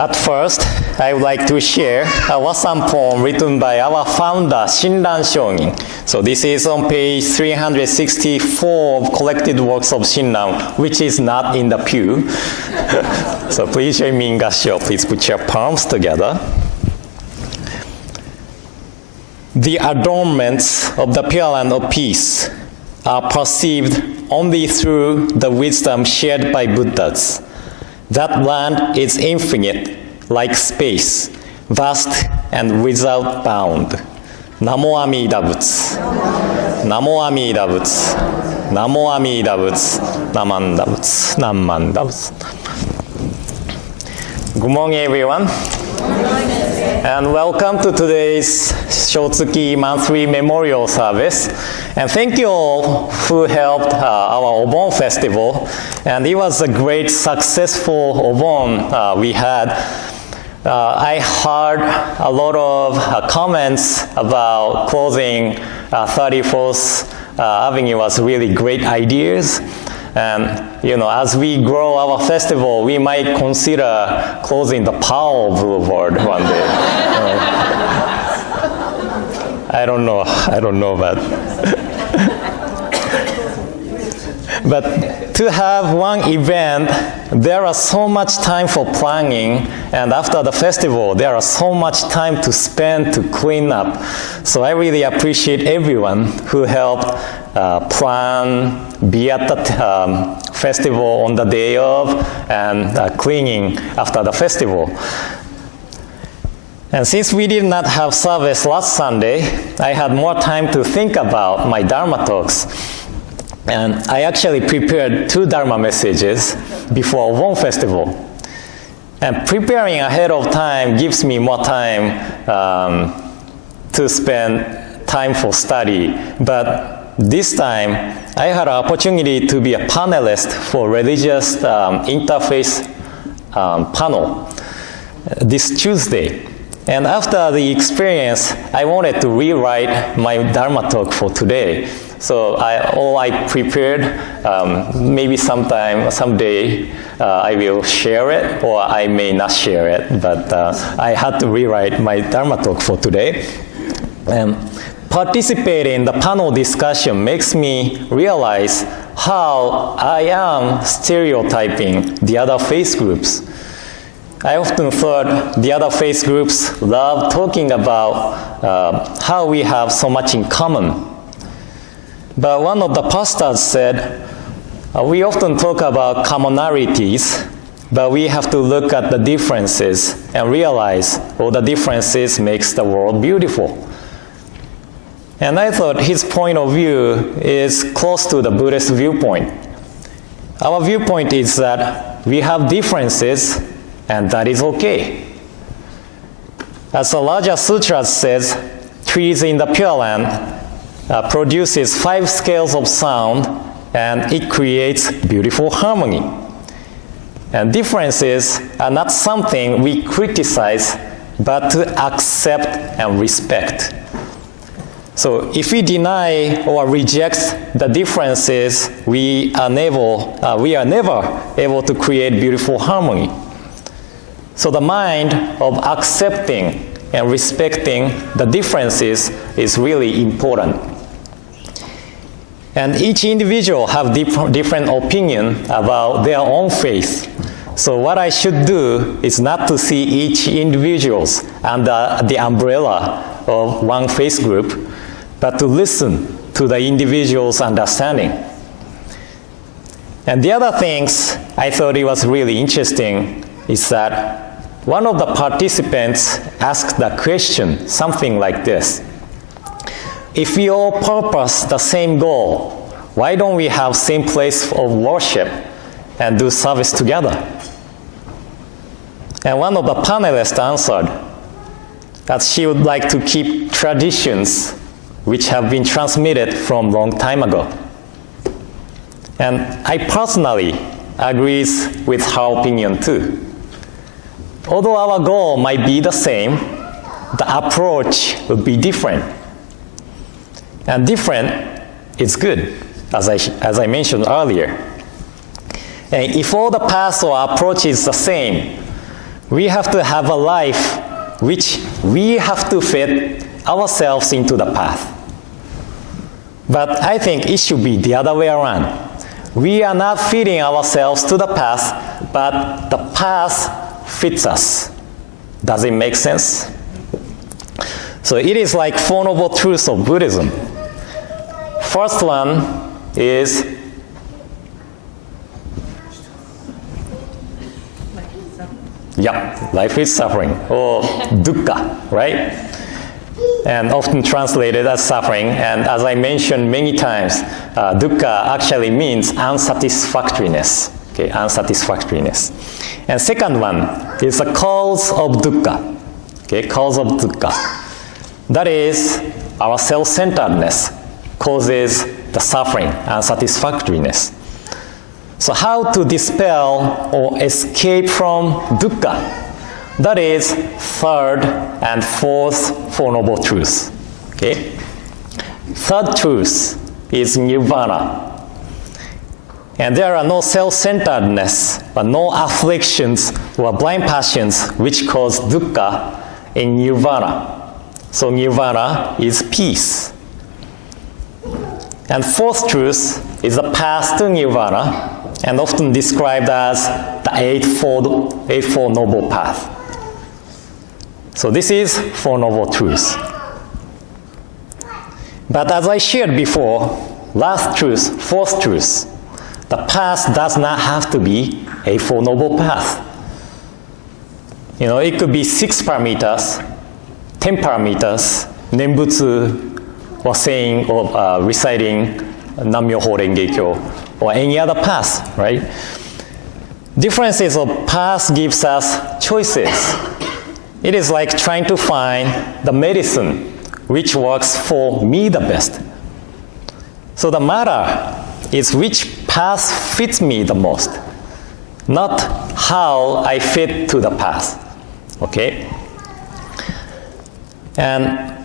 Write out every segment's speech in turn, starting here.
At first, I would like to share a Wasan poem written by our founder, Shinran Shogin. So this is on page 364 of collected works of Shinran, which is not in the pew. So please join me in Gassho. Please put your palms together. The adornments of the Pure Land of Peace are perceived only through the wisdom shared by Buddhas. That land is infinite, like space, vast and without bound. Namo Amida Butsu. Namo Amida Butsu. Namo Amida Butsu. Namanda Butsu. Namanda Butsu. Good morning, everyone. And welcome to today's Shotsuki monthly memorial service. And thank you all who helped our Obon festival. And it was a great, successful Obon we had. I heard a lot of comments about closing 34th Avenue was really great ideas. And, as we grow our festival, we might consider closing the Powell Boulevard one day. I don't know, but to have one event, there is so much time for planning, and after the festival, there is so much time to spend to clean up. So I really appreciate everyone who helped plan, be at the festival on the day of, and cleaning after the festival. And since we did not have service last Sunday, I had more time to think about my Dharma talks. And I actually prepared 2 Dharma messages before Obon festival. And preparing ahead of time gives me more time to spend time for study. But this time, I had an opportunity to be a panelist for religious interfaith panel this Tuesday. And after the experience, I wanted to rewrite my Dharma talk for today. So all I prepared, maybe someday I will share it, or I may not share it, but I had to rewrite my Dharma talk for today. And participating in the panel discussion makes me realize how I am stereotyping the other faith groups. I often thought the other faith groups love talking about how we have so much in common. But one of the pastors said, we often talk about commonalities, but we have to look at the differences and realize all the differences makes the world beautiful. And I thought his point of view is close to the Buddhist viewpoint. Our viewpoint is that we have differences, and that is okay. As the larger sutra says, trees in the Pure Land produces 5 scales of sound, and it creates beautiful harmony. And differences are not something we criticize, but to accept and respect. So if we deny or reject the differences, we are never able to create beautiful harmony. So the mind of accepting and respecting the differences is really important. And each individual have different opinion about their own faith. So what I should do is not to see each individuals under the umbrella of one faith group, but to listen to the individual's understanding. And the other things I thought it was really interesting is that one of the participants asked the question, something like this: if we all purpose the same goal, why don't we have same place of worship and do service together? And one of the panelists answered that she would like to keep traditions which have been transmitted from long time ago. And I personally agree with her opinion too. Although our goal might be the same, the approach would be different. And different is good, as I mentioned earlier. And if all the paths or approach is the same, We have to have a life which we have to fit ourselves into the path. But I think it should be the other way around. We are not fitting ourselves to the path, but the path fits us. Does it make sense? So it is like Four Noble Truths of Buddhism. First one is life is suffering, or dukkha, right? And often translated as suffering. And as I mentioned many times, dukkha actually means unsatisfactoriness. Okay, unsatisfactoriness. And second one is the cause of dukkha. Okay, cause of dukkha. That is our self-centeredness causes the suffering, unsatisfactoriness. So how to dispel or escape from dukkha? That is third and fourth Four Noble Truths. Okay? Third truth is nirvana. And there are no self-centeredness, but no afflictions or blind passions which cause dukkha in nirvana. So nirvana is peace. And fourth truth is the path to nirvana, and often described as the Eightfold Noble Path. So this is Four Noble Truths. But as I shared before, last truth, fourth truth, the path does not have to be a Four Noble Path. You know, it could be 6 parameters, 10 parameters, Nembutsu, or saying or reciting Nam-myoho Renge-kyo, or any other path, right? Differences of paths gives us choices. It is like trying to find the medicine which works for me the best. So the matter is which path fits me the most, not how I fit to the path. Okay? And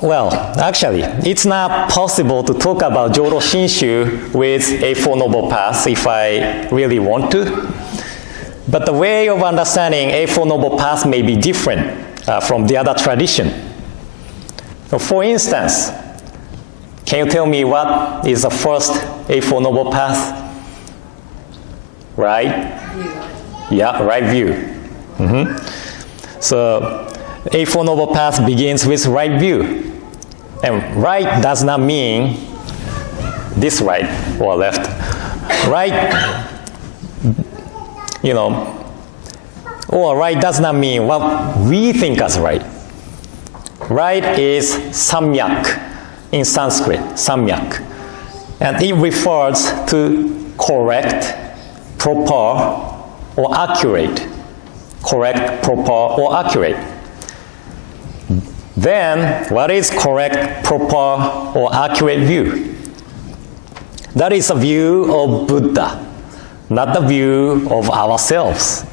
well, actually, it's not possible to talk about Jodo Shinshu with a Four Noble Path if I really want to. But the way of understanding a Four Noble Path may be different from the other tradition. So for instance, can you tell me what is the first Eightfold Noble Path? Right? Yeah, right view. So Eightfold Noble Path begins with right view. And right does not mean this right or left. Right, you know, or right does not mean what we think as right. Right is samyak in Sanskrit, samyak. And it refers to correct, proper, or accurate. Correct, proper, or accurate. Then, what is correct, proper, or accurate view? That is a view of Buddha, not the view of ourselves.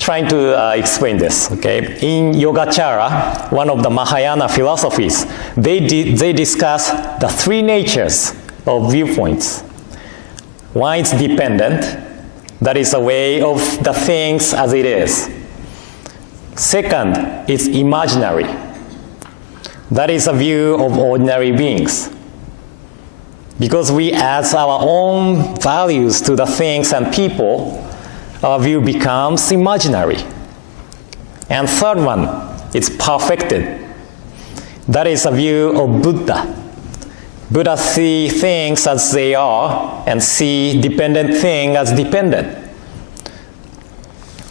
Trying to explain this, okay? In Yogacara, one of the Mahayana philosophies, they discuss the 3 natures of viewpoints. One is dependent, that is a way of the things as it is. Second is imaginary. That is a view of ordinary beings. Because we add our own values to the things and people, our view becomes imaginary. And third one is perfected. That is a view of Buddha. Buddha sees things as they are and see dependent things as dependent.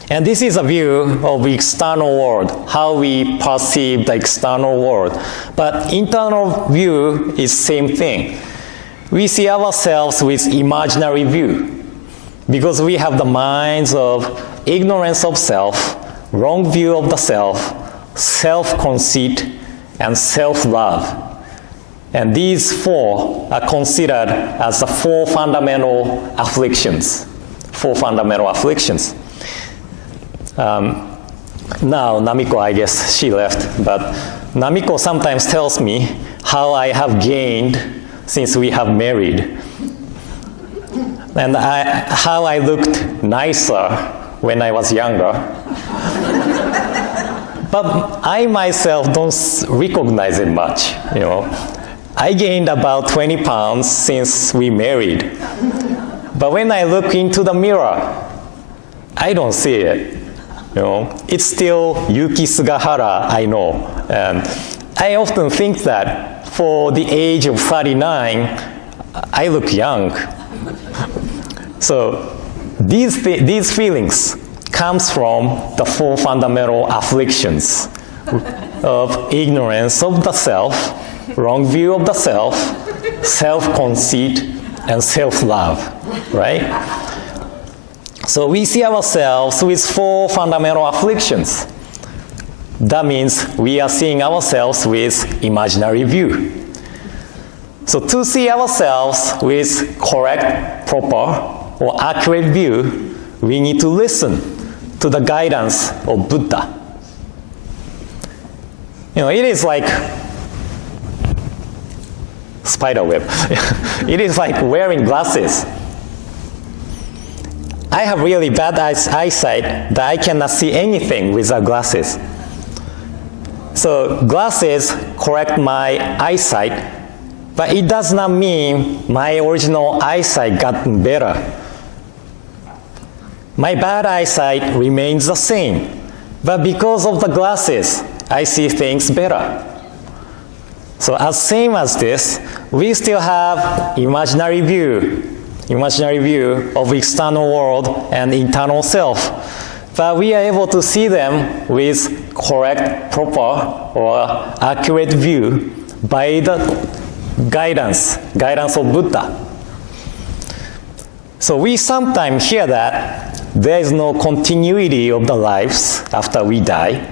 And this is a view of the external world, how we perceive the external world. But internal view is same thing. We see ourselves with imaginary view because we have the minds of ignorance of self, wrong view of the self, self-conceit, and self-love. And these 4 are considered as the 4 fundamental afflictions. 4 fundamental afflictions. Now, Namiko, I guess she left, but Namiko sometimes tells me how I have gained since we have married. and how I looked nicer when I was younger. But I myself don't recognize it much, I gained about 20 pounds since we married. But when I look into the mirror, I don't see it. It's still Yuki Sugahara I know. And I often think that for the age of 39, I look young. So these feelings comes from the four fundamental afflictions of ignorance of the self, wrong view of the self, self-conceit, and self-love, right? So we see ourselves with four fundamental afflictions. That means we are seeing ourselves with imaginary view. So to see ourselves with correct, proper, or accurate view, we need to listen to the guidance of Buddha. It is like spider web. It is like wearing glasses. I have really bad eyesight that I cannot see anything without glasses. So glasses correct my eyesight, but it does not mean my original eyesight gotten better. My bad eyesight remains the same, but because of the glasses, I see things better. So as same as this, we still have imaginary view of external world and internal self. But we are able to see them with correct, proper, or accurate view by the guidance of Buddha. So we sometimes hear that there is no continuity of the lives after we die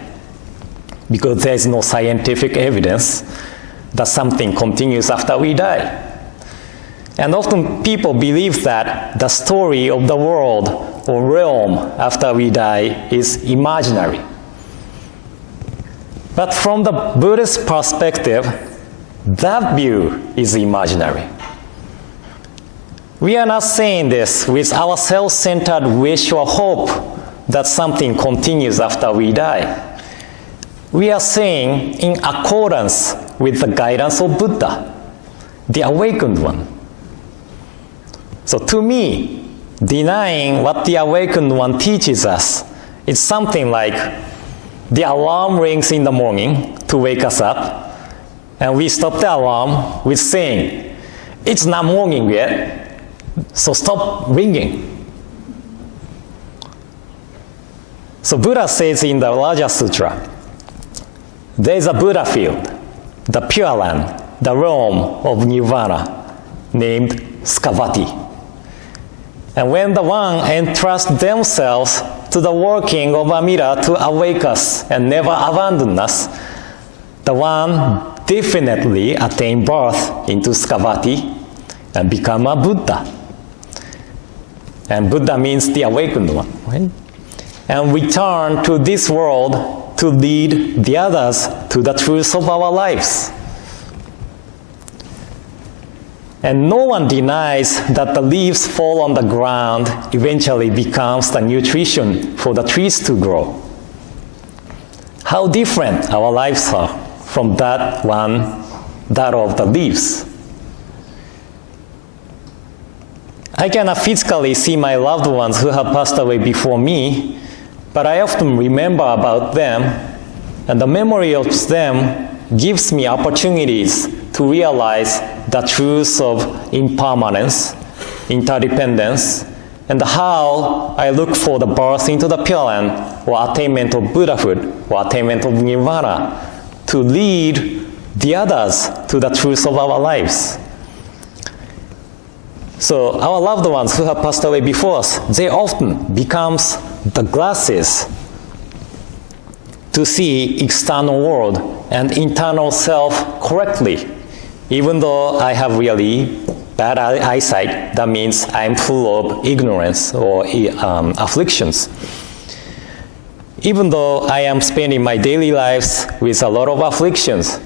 because there is no scientific evidence that something continues after we die. And often people believe that the story of the world or realm after we die is imaginary. But from the Buddhist perspective, that view is imaginary. We are not saying this with our self-centered wish or hope that something continues after we die. We are saying in accordance with the guidance of Buddha, the awakened one. So to me, denying what the awakened one teaches us is something like the alarm rings in the morning to wake us up, and we stop the alarm with saying, "It's not morning yet, so stop ringing." So Buddha says in the Raja Sutra, there is a Buddha field, the Pure Land, the realm of Nirvana, named Skavati. And when the one entrusts themselves to the working of Amida to awake us and never abandon us, the one definitely attain birth into Skavati and become a Buddha. And Buddha means the awakened one, right? And return to this world to lead the others to the truth of our lives. And no one denies that the leaves fall on the ground eventually becomes the nutrition for the trees to grow. How different our lives are from that of the leaves. I cannot physically see my loved ones who have passed away before me, but I often remember about them, and the memory of them gives me opportunities to realize the truth of impermanence, interdependence, and how I look for the birth into the Pure Land or attainment of Buddhahood or attainment of Nirvana to lead the others to the truth of our lives. So our loved ones who have passed away before us, they often becomes the glasses to see external world and internal self correctly. Even though I have really bad eyesight, that means I'm full of ignorance or afflictions. Even though I am spending my daily lives with a lot of afflictions,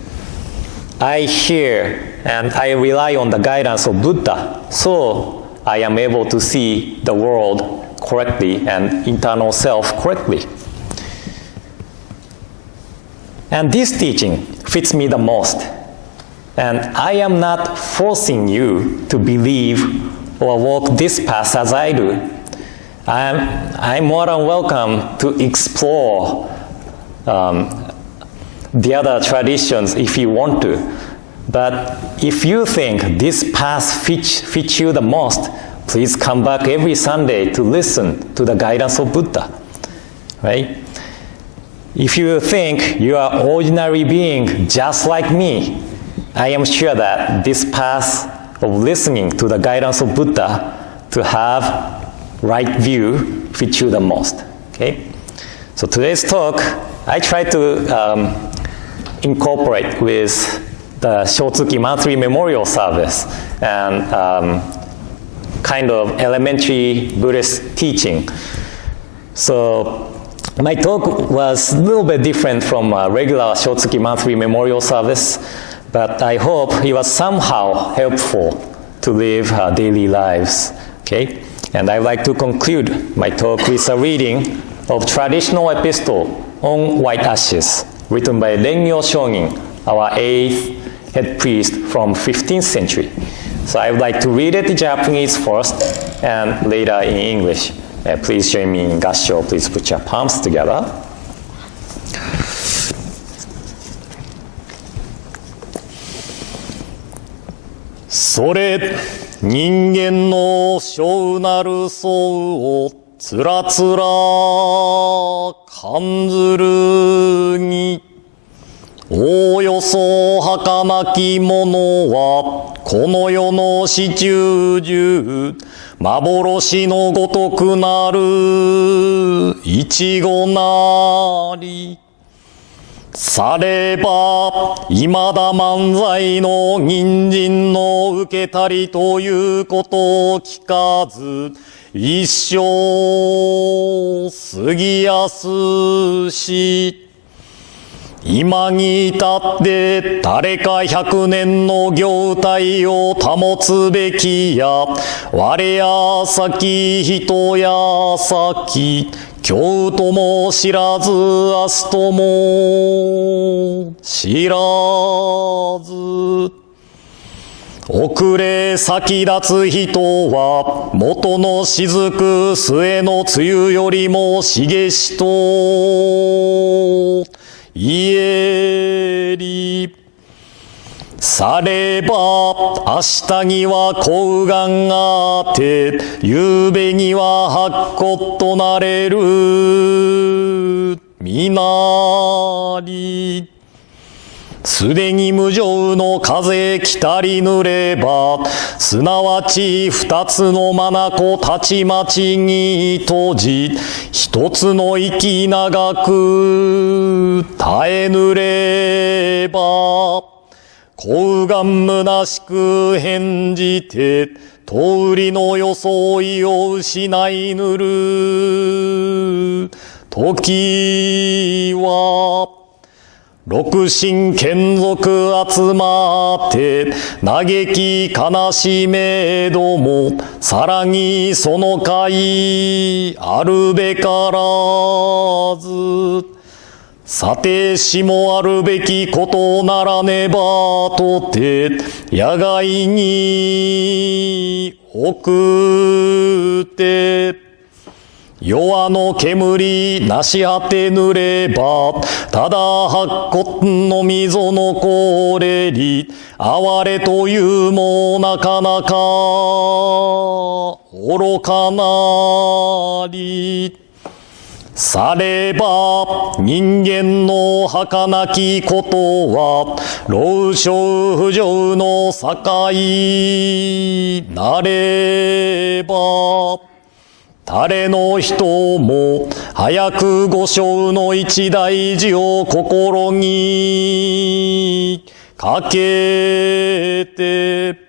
I hear and I rely on the guidance of Buddha. So I am able to see the world correctly and internal self correctly. And this teaching fits me the most. And I am not forcing you to believe or walk this path as I do. I'm more than welcome to explore the other traditions if you want to. But if you think this path fits you the most, please come back every Sunday to listen to the guidance of Buddha, right? If you think you are ordinary being just like me, I am sure that this path of listening to the guidance of Buddha to have right view fits you the most, okay? So today's talk, I try to incorporate with the Shotsuki monthly memorial service and kind of elementary Buddhist teaching. So my talk was a little bit different from a regular Shotsuki monthly memorial service, but I hope it was somehow helpful to live our daily lives, okay? And I'd like to conclude my talk with a reading of traditional epistle on white ashes, written by Rengyo Shogin, our 8th head priest from 15th century. So I would like to read it in Japanese first and later in English. Please join me in gassho. Please put your palms together. Soれ人間の小なる相をつらつら感ずるにおおよそ儚きものはこの世の始終中幻のごとくなるいちごなりされば未だ漫才の人参の受けたりということを聞かず一生過ぎやすし今に至って誰か100年の業態を保つべきや我や先人や先今日とも知らず明日とも知らず遅れ先立つ人は元の雫末の梅雨よりも茂しと言えりされば明日には幸願があって夕べには白骨となれるみなりすでに無常の風来たりぬればすなわち二つの眼たちまちに閉じ一つの息長く耐えぬれば幸願虚しく返じて通りの装いを失いぬる時は六神眷属集まって嘆き悲しめどもさらにその会あるべからずさてしもあるべきことならねばとて野外に送って夜の煙なし果てぬればただ白骨の溝のこれり哀れというもなかなか愚かなりされば人間の儚きことは老少不浄の境なれば誰の人も早く五生の一大事を心にかけて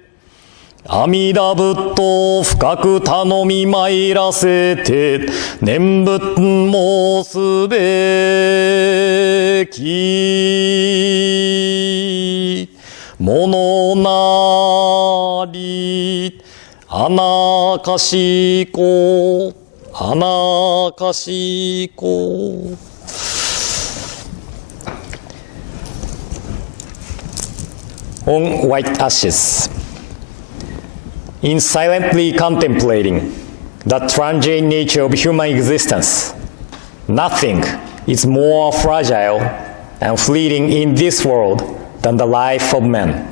阿弥陀仏深く頼み参らせて念仏もすべきものなりあなかしこ、穴かしこ。On white ashes. In silently contemplating the transient nature of human existence, nothing is more fragile and fleeting in this world than the life of man.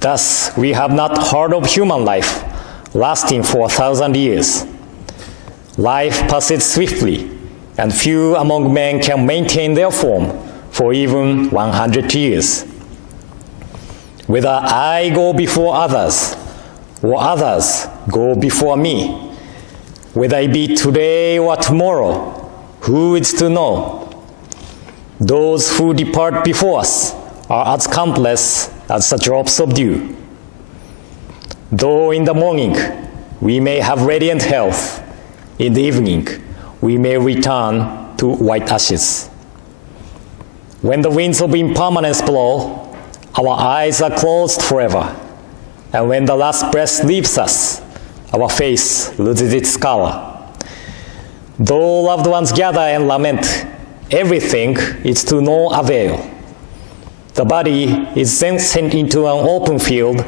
Thus, we have not heard of human life lasting for 1,000 years. Life passes swiftly, and few among men can maintain their form for even 100 years. Whether I go before others, or others go before me, whether it be today or tomorrow, who is to know? Those who depart before us are as countless as the drops of dew. Though in the morning we may have radiant health, in the evening we may return to white ashes. When the winds of impermanence blow, our eyes are closed forever. And when the last breath leaves us, our face loses its color. Though loved ones gather and lament, everything is to no avail. The body is then sent into an open field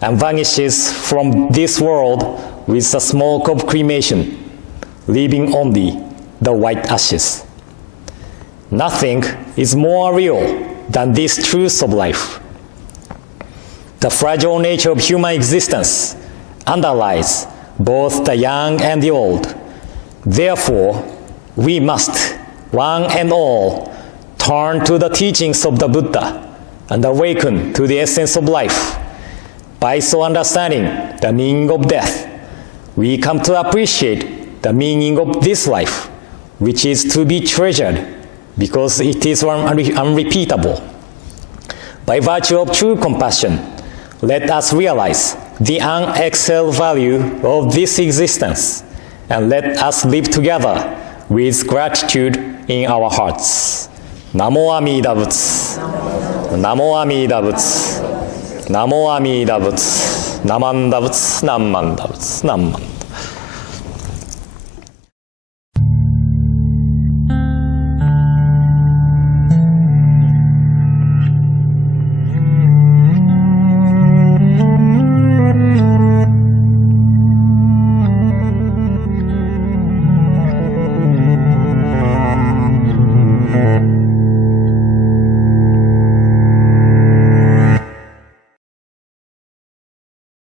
and vanishes from this world with the smoke of cremation, leaving only the white ashes. Nothing is more real than this truth of life. The fragile nature of human existence underlies both the young and the old. Therefore, we must, one and all, turn to the teachings of the Buddha and awaken to the essence of life. By so understanding the meaning of death, we come to appreciate the meaning of this life, which is to be treasured because it is unrepeatable. By virtue of true compassion, let us realize the unexcelled value of this existence, and let us live together with gratitude in our hearts. Namo Amida Butsu. Namo Amida Butsu. Namo Amida Butsu. Namanda Butsu. Namanda Butsu. Namanda.